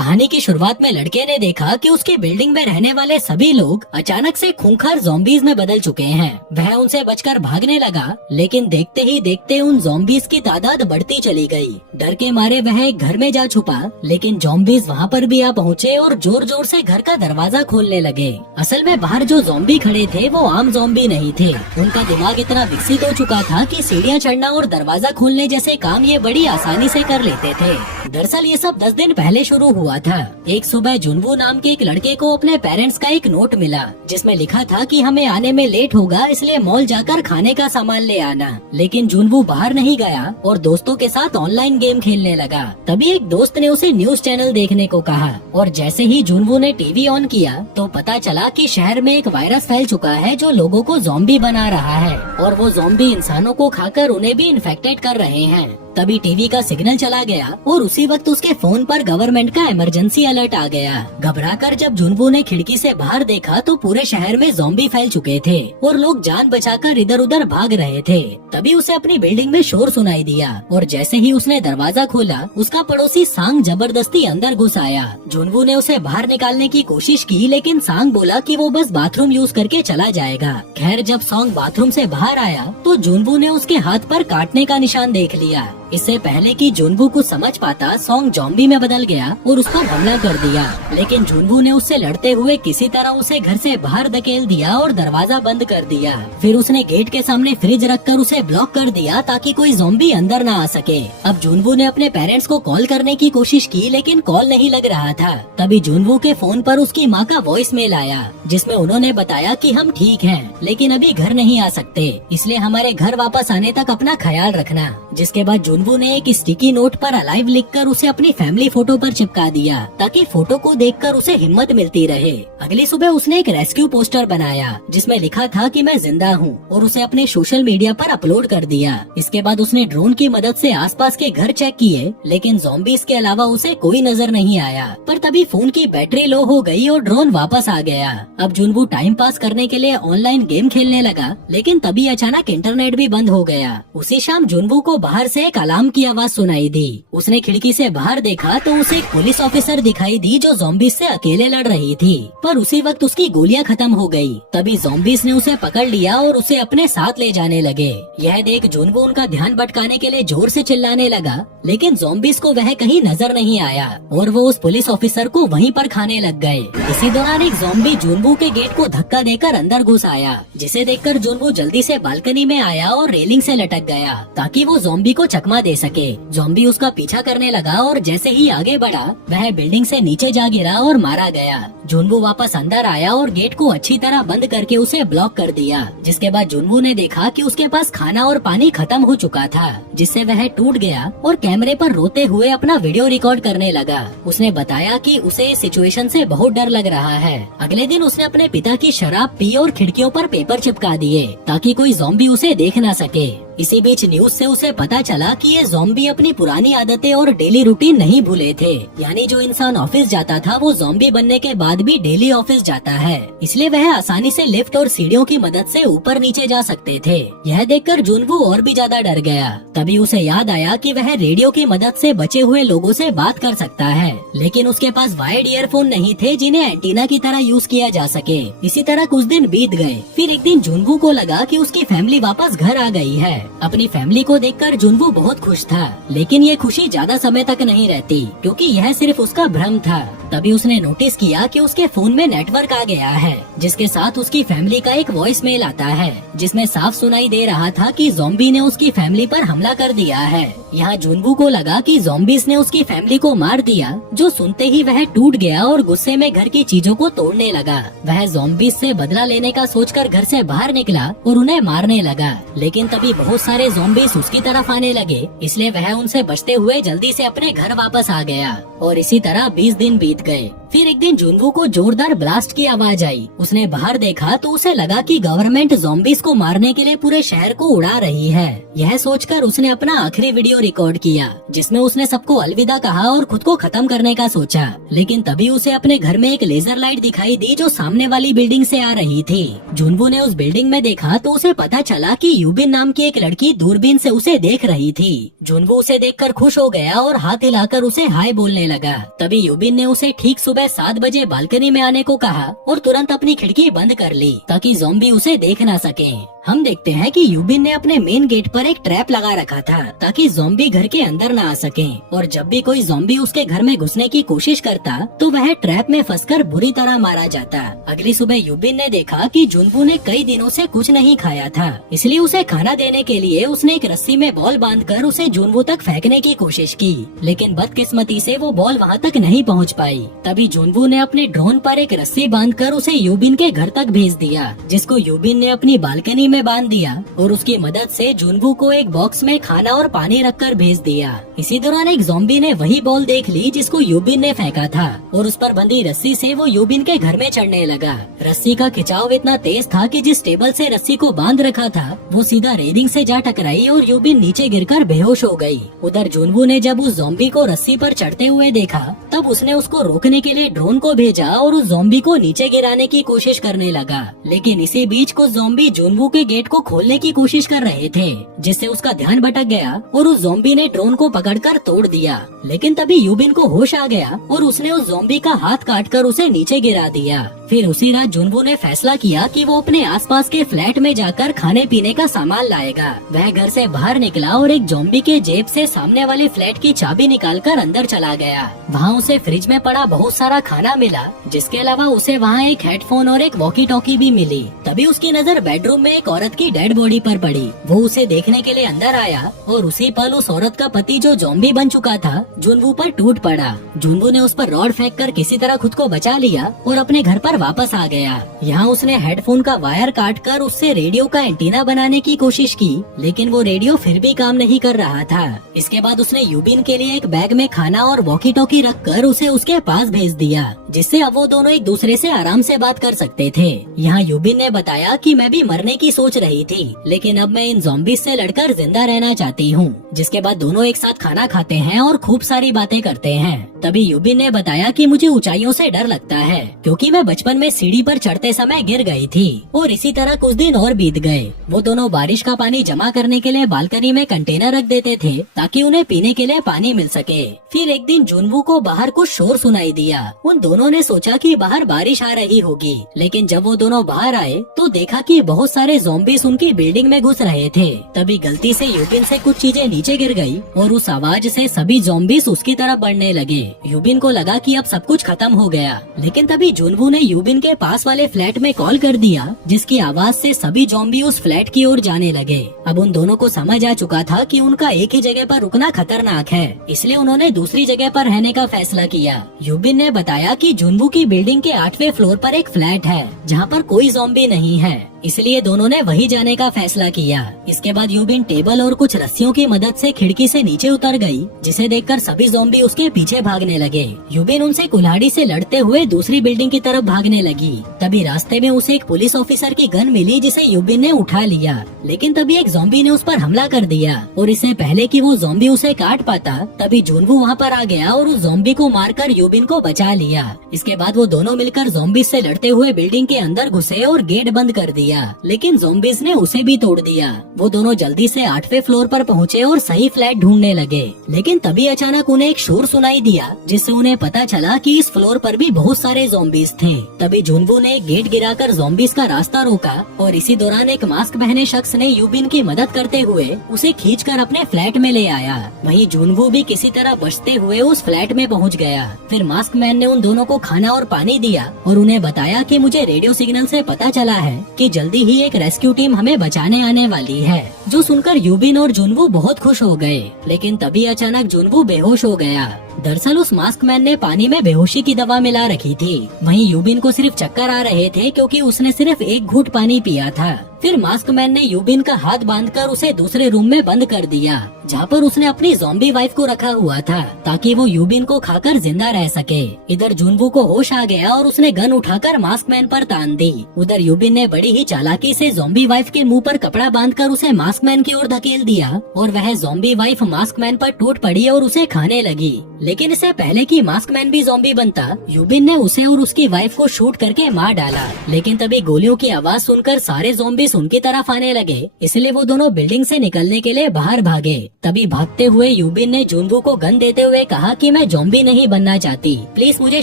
कहानी की शुरुआत में लड़के ने देखा कि उसकी बिल्डिंग में रहने वाले सभी लोग अचानक से खूंखार ज़ॉम्बीज़ में बदल चुके हैं। वह उनसे बचकर भागने लगा, लेकिन देखते ही देखते उन ज़ॉम्बीज़ की तादाद बढ़ती चली गई। डर के मारे वह एक घर में जा छुपा, लेकिन ज़ॉम्बीज़ वहाँ पर भी आ पहुँचे और जोर जोर से घर का दरवाजा खोलने लगे। असल में बाहर जो ज़ॉम्बी खड़े थे वो आम ज़ॉम्बी नहीं थे। उनका दिमाग इतना विकसित हो चुका था कि सीढ़ियाँ चढ़ना और दरवाजा खोलने जैसे काम ये बड़ी आसानी से कर लेते थे। दरअसल ये सब 10 दिन पहले शुरू हुआ था। एक सुबह जुनवू नाम के एक लड़के को अपने पेरेंट्स का एक नोट मिला, जिसमें लिखा था कि हमें आने में लेट होगा, इसलिए मॉल जाकर खाने का सामान ले आना। लेकिन जुनवू बाहर नहीं गया और दोस्तों के साथ ऑनलाइन गेम खेलने लगा। तभी एक दोस्त ने उसे न्यूज चैनल देखने को कहा और जैसे ही जुनवू ने टीवी ऑन किया तो पता चला कि शहर में एक वायरस फैल चुका है जो लोगों को ज़ॉम्बी बना रहा है और वो ज़ॉम्बी इंसानों को खाकर उन्हें भी इन्फेक्टेड कर रहे हैं। तभी टीवी का सिग्नल चला गया और उसी वक्त उसके फोन पर गवर्नमेंट का इमरजेंसी अलर्ट आ गया। घबराकर जब जुनवू ने खिड़की से बाहर देखा तो पूरे शहर में ज़ॉम्बी फैल चुके थे और लोग जान बचाकर इधर उधर भाग रहे थे। तभी उसे अपनी बिल्डिंग में शोर सुनाई दिया और जैसे ही उसने दरवाजा खोला उसका पड़ोसी सांग जबरदस्ती अंदर घुस आया। जुनवू ने उसे बाहर निकालने की कोशिश की, लेकिन सांग बोला कि वो बस बाथरूम यूज करके चला जाएगा। खैर जब सांग बाथरूम से बाहर आया तो जुनवू ने उसके हाथ पर काटने का निशान देख लिया। इससे पहले कि जुनवू कुछ समझ पाता, सॉन्ग ज़ॉम्बी में बदल गया और उस पर हमला कर दिया। लेकिन जुनवू ने उससे लड़ते हुए किसी तरह उसे घर से बाहर धकेल दिया और दरवाजा बंद कर दिया। फिर उसने गेट के सामने फ्रिज रखकर उसे ब्लॉक कर दिया ताकि कोई ज़ॉम्बी अंदर न आ सके। अब जुनवू ने अपने पेरेंट्स को कॉल करने की कोशिश की, लेकिन कॉल नहीं लग रहा था। तभी जुनवू के फोन पर उसकी माँ का वॉइस मेल आया, जिसमें उन्होंने बताया कि हम ठीक हैं, लेकिन अभी घर नहीं आ सकते, इसलिए हमारे घर वापस आने तक अपना ख्याल रखना। जिसके बाद जुनवू ने एक स्टिकी नोट पर अलाइव लिखकर उसे अपनी फैमिली फोटो पर चिपका दिया ताकि फोटो को देखकर उसे हिम्मत मिलती रहे। अगली सुबह उसने एक रेस्क्यू पोस्टर बनाया जिसमें लिखा था कि मैं जिंदा हूँ और उसे अपने सोशल मीडिया पर अपलोड कर दिया। इसके बाद उसने ड्रोन की मदद से आसपास के घर चेक किए, लेकिन ज़ॉम्बीज़ के अलावा उसे कोई नजर नहीं आया। पर तभी फोन की बैटरी लो हो गई और ड्रोन वापस आ गया। अब जुनवू टाइम पास करने के लिए ऑनलाइन गेम खेलने लगा, लेकिन तभी अचानक इंटरनेट भी बंद हो गया। उसी शाम जुनवू को बाहर से एक अलार्म की आवाज सुनाई दी। उसने खिड़की से बाहर देखा तो उसे एक पुलिस ऑफिसर दिखाई दी जो ज़ॉम्बीज़ से अकेले लड़ रही थी, पर उसी वक्त उसकी गोलियां खत्म हो गई। तभी ज़ॉम्बीज़ ने उसे पकड़ लिया और उसे अपने साथ ले जाने लगे। यह देख जुनवू उनका ध्यान भटकाने के लिए जोर से चिल्लाने लगा, लेकिन ज़ॉम्बीज़ को वह कहीं नजर नहीं आया और वो उस पुलिस ऑफिसर को वहीं पर खाने लग गए। इसी दौरान एक ज़ॉम्बी जुनवू के गेट को धक्का देकर अंदर घुस आया, जिसे देखकर जुनवू जल्दी से बालकनी में आया और रेलिंग से लटक गया ताकि वो ज़ॉम्बी को चकमा दे सके। ज़ॉम्बी उसका पीछा करने लगा और जैसे ही आगे बढ़ा वह बिल्डिंग से नीचे जा गिरा और मारा गया। जुनवू वापस अंदर आया और गेट को अच्छी तरह बंद करके उसे ब्लॉक कर दिया। जिसके बाद जुनवू ने देखा कि उसके पास खाना और पानी खत्म हो चुका था, जिससे वह टूट गया और कैमरे पर रोते हुए अपना वीडियो रिकॉर्ड करने लगा। उसने बताया कि उसे इस सिचुएशन से बहुत डर लग रहा है। अगले दिन उसने अपने पिता की शराब पी और खिड़कियों पर पेपर चिपका दिए ताकि कोई ज़ॉम्बी उसे देख न सके। इसी बीच न्यूज से उसे पता चला कि ये ज़ॉम्बी अपनी पुरानी आदतें और डेली रूटीन नहीं भूले थे। यानी जो इंसान ऑफिस जाता था वो ज़ॉम्बी बनने के बाद भी डेली ऑफिस जाता है, इसलिए वह आसानी से लिफ्ट और सीढ़ियों की मदद से ऊपर नीचे जा सकते थे। यह देखकर जुनवू और भी ज्यादा डर गया। तभी उसे याद आया कि वह रेडियो की मदद से बचे हुए लोगों से बात कर सकता है, लेकिन उसके पास वायर्ड ईयरफोन नहीं थे जिन्हें एंटीना की तरह यूज किया जा सके। इसी तरह कुछ दिन बीत गए। फिर एक दिन जुनवू को लगा कि उसकी फैमिली वापस घर आ गई है। अपनी फैमिली को देखकर जुनवू बहुत खुश था, लेकिन ये खुशी ज्यादा समय तक नहीं रहती क्योंकि यह सिर्फ उसका भ्रम था। तभी उसने नोटिस किया कि उसके फोन में नेटवर्क आ गया है, जिसके साथ उसकी फैमिली का एक वॉइस मेल आता है जिसमें साफ सुनाई दे रहा था कि ज़ॉम्बी ने उसकी फैमिली पर हमला कर दिया है। यहाँ जुनवू को लगा कि ज़ॉम्बीज़ ने उसकी फैमिली को मार दिया, जो सुनते ही वह टूट गया और गुस्से में घर की चीजों को तोड़ने लगा। वह ज़ॉम्बीज़ से बदला लेने का सोचकर घर से बाहर निकला और उन्हें मारने लगा, लेकिन तभी बहुत सारे ज़ॉम्बीज़ उसकी तरफ आने लगे, इसलिए वह उनसे बचते हुए जल्दी से अपने घर वापस आ गया। और इसी तरह 20 दिन बीत गए फिर एक दिन जुनवू को जोरदार ब्लास्ट की आवाज आई। उसने बाहर देखा तो उसे लगा कि गवर्नमेंट ज़ॉम्बीज़ को मारने के लिए पूरे शहर को उड़ा रही है। यह सोचकर उसने अपना आखिरी वीडियो रिकॉर्ड किया, जिसमें उसने सबको अलविदा कहा और खुद को खत्म करने का सोचा। लेकिन तभी उसे अपने घर में एक लेजर लाइट दिखाई दी जो सामने वाली बिल्डिंग से आ रही थी। जुनवू ने उस बिल्डिंग में देखा तो उसे पता चला कि यूबिन नाम की एक लड़की दूरबीन से उसे देख रही थी। जुनवू उसे देखकर खुश हो गया और हाथ हिलाकर उसे हाय बोलने लगा। तभी यूबिन ने उसे ठीक सुबह 7 बजे बालकनी में आने को कहा और तुरंत अपनी खिड़की बंद कर ली ताकि ज़ॉम्बी उसे देख न सके। हम देखते हैं कि यूबिन ने अपने मेन गेट पर एक ट्रैप लगा रखा था ताकि ज़ॉम्बी घर के अंदर न आ सके, और जब भी कोई ज़ॉम्बी उसके घर में घुसने की कोशिश करता तो वह ट्रैप में फंसकर बुरी तरह मारा जाता। अगली सुबह यूबिन ने देखा कि जुनवू ने कई दिनों से कुछ नहीं खाया था, इसलिए उसे खाना देने के लिए उसने एक रस्सी में बॉल बांधकर उसे जुनवू तक फेंकने की कोशिश की, लेकिन बदकिस्मती से वो बॉल वहाँ तक नहीं पहुँच पाई। तभी जुनवू ने अपने ड्रोन पर एक रस्सी बांधकर उसे यूबिन के घर तक भेज दिया, जिसको यूबिन ने अपनी बालकनी में बांध दिया और उसकी मदद से जुनवू को एक बॉक्स में खाना और पानी रखकर भेज दिया। इसी दौरान एक ज़ॉम्बी ने वही बॉल देख ली जिसको यूबिन ने फेंका था और उस पर बंधी रस्सी से वो यूबिन के घर में चढ़ने लगा। रस्सी का खिंचाव इतना तेज था कि जिस टेबल से रस्सी को बांध रखा था वो सीधा रेलिंग से जा टकराई और यूबिन नीचे गिरकर बेहोश हो गई। उधर जुनवू ने जब उस ज़ॉम्बी को रस्सी पर चढ़ते हुए देखा तब उसने उसको रोकने के लिए ड्रोन को भेजा और उस ज़ॉम्बी को नीचे गिराने की कोशिश करने लगा। लेकिन इसी बीच कुछ ज़ॉम्बी जुनवू के गेट को खोलने की कोशिश कर रहे थे, जिससे उसका ध्यान भटक गया और उस ज़ॉम्बी ने ड्रोन को पकड़कर तोड़ दिया। लेकिन तभी यूबिन को होश आ गया और उसने उस ज़ॉम्बी का हाथ काटकर उसे नीचे गिरा दिया। फिर उसी रात जुनवू ने फैसला किया कि वो अपने आसपास के फ्लैट में जाकर खाने पीने का सामान लाएगा। वह घर से बाहर निकला और एक ज़ॉम्बी के जेब से सामने वाले फ्लैट की चाबी निकालकर अंदर चला गया। वहाँ उसे फ्रिज में पड़ा बहुत सारा खाना मिला, जिसके अलावा उसे वहाँ एक हेडफोन और एक वॉकी टॉकी भी मिली। तभी उसकी नजर बेडरूम में एक औरत की डेड बॉडी पर पड़ी। वो उसे देखने के लिए अंदर आया और उसी पल उस औरत का पति जो ज़ॉम्बी बन चुका था जुनवू पर टूट पड़ा। जुनवू ने उस पर रॉड फेंक कर किसी तरह खुद को बचा लिया और अपने घर पर वापस आ गया। यहाँ उसने हेडफोन का वायर काटकर उससे रेडियो का एंटीना बनाने की कोशिश की, लेकिन वो रेडियो फिर भी काम नहीं कर रहा था। इसके बाद उसने यूबिन के लिए एक बैग में खाना और वॉकी टॉकी रखकर उसे उसके पास भेज दिया, जिससे अब वो दोनों एक दूसरे से आराम से बात कर सकते थे। यहाँ यूबिन ने बताया कि मैं भी मरने की सोच रही थी, लेकिन अब मैं इन ज़ॉम्बीज़ से लड़कर जिंदा रहना चाहती हूँ। जिसके बाद दोनों एक साथ खाना खाते हैं और खूब सारी बातें करते हैं। तभी यूबिन ने बताया कि मुझे ऊंचाइयों से डर लगता है, क्योंकि मैं बचपन में सीढ़ी पर चढ़ते समय गिर गई थी। और इसी तरह कुछ दिन और बीत गए। वो दोनों बारिश का पानी जमा करने के लिए बालकनी में कंटेनर रख देते थे ताकि उन्हें पीने के लिए पानी मिल सके। फिर एक दिन जुनवू को बाहर कुछ शोर सुनाई दिया। उन दोनों ने सोचा कि बाहर बारिश आ रही होगी, लेकिन जब वो दोनों बाहर आए तो देखा कि बहुत सारे ज़ॉम्बीज़ उनकी बिल्डिंग में घुस रहे थे। तभी गलती से यूबिन से कुछ चीजें नीचे गिर गई और उस आवाज से सभी ज़ॉम्बीज़ उसकी तरफ बढ़ने लगे। यूबिन को लगा कि अब सब कुछ खत्म हो गया, लेकिन तभी जुनवू ने यूबिन के पास वाले फ्लैट में कॉल कर दिया, जिसकी आवाज से सभी ज़ॉम्बी उस फ्लैट की ओर जाने लगे। अब उन दोनों को समझ आ चुका था कि उनका एक ही जगह पर रुकना खतरनाक है, इसलिए उन्होंने दूसरी जगह पर रहने का फैसला किया। यूबिन ने बताया कि जुनवू की बिल्डिंग के 8वें फ्लोर पर एक फ्लैट है जहाँ पर कोई ज़ॉम्बी नहीं है, इसलिए दोनों ने वही जाने का फैसला किया। इसके बाद यूबिन टेबल और कुछ रस्सियों की मदद से खिड़की से नीचे उतर गई, जिसे देखकर सभी ज़ॉम्बी उसके पीछे भागने लगे। यूबिन उनसे कुल्हाड़ी से लड़ते हुए दूसरी बिल्डिंग की तरफ भागने लगी। तभी रास्ते में उसे एक पुलिस ऑफिसर की गन मिली, जिसे यूबिन ने उठा लिया, लेकिन तभी एक ज़ॉम्बी ने उस पर हमला कर दिया और इससे पहले कि वो ज़ॉम्बी उसे काट पाता तभी जुनवू वहाँ पर आ गया और उस ज़ॉम्बी को मारकर यूबिन को बचा लिया। इसके बाद वो दोनों मिलकर ज़ॉम्बी से लड़ते हुए बिल्डिंग के अंदर घुसे और गेट बंद कर दिया, लेकिन ज़ॉम्बीज़ ने उसे भी तोड़ दिया। वो दोनों जल्दी से 8वें फ्लोर पर पहुँचे और सही फ्लैट ढूंढने लगे, लेकिन तभी अचानक उन्हें एक शोर सुनाई दिया, जिससे उन्हें पता चला कि इस फ्लोर पर भी बहुत सारे ज़ॉम्बीज़ थे। तभी जुनवू ने गेट गिराकर ज़ॉम्बीज़ का रास्ता रोका और इसी दौरान एक मास्क पहने शख्स ने यूबिन की मदद करते हुए उसे खींचकर अपने फ्लैट में ले आया। वहीं जुनवू भी किसी तरह बचते हुए उस फ्लैट में पहुंच गया। फिर मास्क मैन ने उन दोनों को खाना और पानी दिया और उन्हें बताया कि मुझे रेडियो सिग्नल से पता चला है कि जल्दी ही एक रेस्क्यू टीम हमें बचाने आने वाली है। जो सुनकर यूबिन और जुनवू बहुत खुश हो गए, लेकिन तभी अचानक जुनवू बेहोश हो गया। दरअसल उस मास्क मैन ने पानी में बेहोशी की दवा मिला रखी थी। वहीं यूबिन को सिर्फ चक्कर आ रहे थे क्योंकि उसने सिर्फ एक घूंट पानी पिया था। फिर मास्क मैन ने यूबिन का हाथ बांधकर उसे दूसरे रूम में बंद कर दिया, जहाँ पर उसने अपनी ज़ॉम्बी वाइफ को रखा हुआ था ताकि वो यूबिन को खाकर जिंदा रह सके। इधर जुनवू को होश आ गया और उसने गन उठाकर मास्क मैन पर तान दी। उधर यूबिन ने बड़ी ही चालाकी से ज़ॉम्बी वाइफ के मुंह पर कपड़ा बांधकर उसे मास्क मैन की ओर धकेल दिया और वह ज़ॉम्बी वाइफ मास्क मैन पर टूट पड़ी और उसे खाने लगी। लेकिन इससे पहले कि मास्क मैन भी ज़ॉम्बी बनता, यूबिन ने उसे और उसकी वाइफ को शूट करके मार डाला। लेकिन तभी गोलियों की आवाज सुनकर सारे ज़ॉम्बीज़ उनकी तरफ आने लगे, इसलिए वो दोनों बिल्डिंग से निकलने के लिए बाहर भागे। तभी भागते हुए यूबिन ने जुनवू को गन देते हुए कहा कि मैं ज़ॉम्बी नहीं बनना चाहती, प्लीज मुझे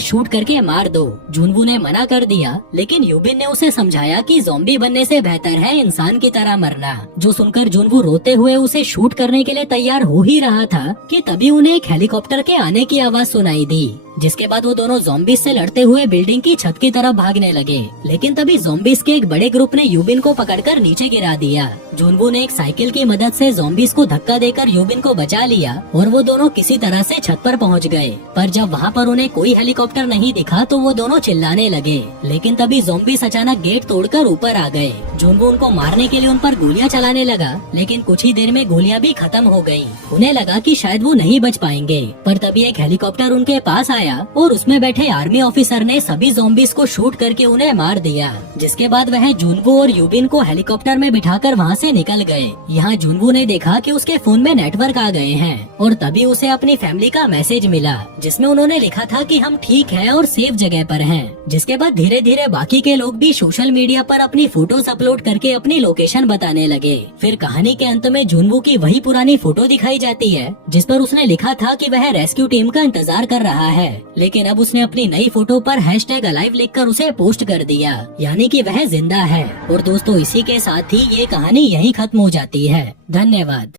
शूट करके मार दो। जुनवू ने मना कर दिया, लेकिन यूबिन ने उसे समझाया कि ज़ॉम्बी बनने से बेहतर है इंसान की तरह मरना। जो सुनकर जुनवू रोते हुए उसे शूट करने के लिए तैयार हो ही रहा था कि तभी उन्हें एक हेलीकॉप्टर के आने की आवाज सुनाई दी, जिसके बाद वो दोनों ज़ॉम्बीज़ से लड़ते हुए बिल्डिंग की छत की तरफ भागने लगे। लेकिन तभी ज़ॉम्बीज़ के एक बड़े ग्रुप ने यूबिन को पकड़कर नीचे गिरा दिया। जुनवू ने एक साइकिल की मदद से ज़ॉम्बीज़ को धक्का देकर यूबिन को बचा लिया और वो दोनों किसी तरह से छत पर पहुंच गए। पर जब वहां पर उन्हें कोई हेलीकॉप्टर नहीं दिखा तो वो दोनों चिल्लाने लगे। लेकिन तभी ज़ॉम्बीज़ अचानक गेट तोड़कर ऊपर आ गए। जुनवू उनको मारने के लिए उन पर गोलियां चलाने लगा, लेकिन कुछ ही देर में गोलियां भी खत्म हो गयी। उन्हें लगा कि शायद वो नहीं बच पाएंगे, पर तभी एक हेलीकॉप्टर उनके पास आया और उसमें बैठे आर्मी ऑफिसर ने सभी ज़ॉम्बीज़ को शूट करके उन्हें मार दिया। जिसके बाद वह जुनवू और यूबिन को हेलीकॉप्टर में बिठाकर वहां से निकल गए। यहाँ जुनवू ने देखा कि उसके फोन में नेटवर्क आ गए हैं और तभी उसे अपनी फैमिली का मैसेज मिला, जिसमें उन्होंने लिखा था कि हम ठीक है और सेफ जगह पर हैं। जिसके बाद धीरे धीरे बाकी के लोग भी सोशल मीडिया पर अपनी फोटोज अपलोड करके अपनी लोकेशन बताने लगे। फिर कहानी के अंत में जुनवू की वही पुरानी फोटो दिखाई जाती है जिस पर उसने लिखा था कि वह रेस्क्यू टीम का इंतजार कर रहा है, लेकिन अब उसने अपनी नई फोटो पर #alive लिखकर उसे पोस्ट कर दिया, यानी कि वह जिंदा है। और दोस्तों, इसी के साथ ही ये कहानी यहीं खत्म हो जाती है। धन्यवाद।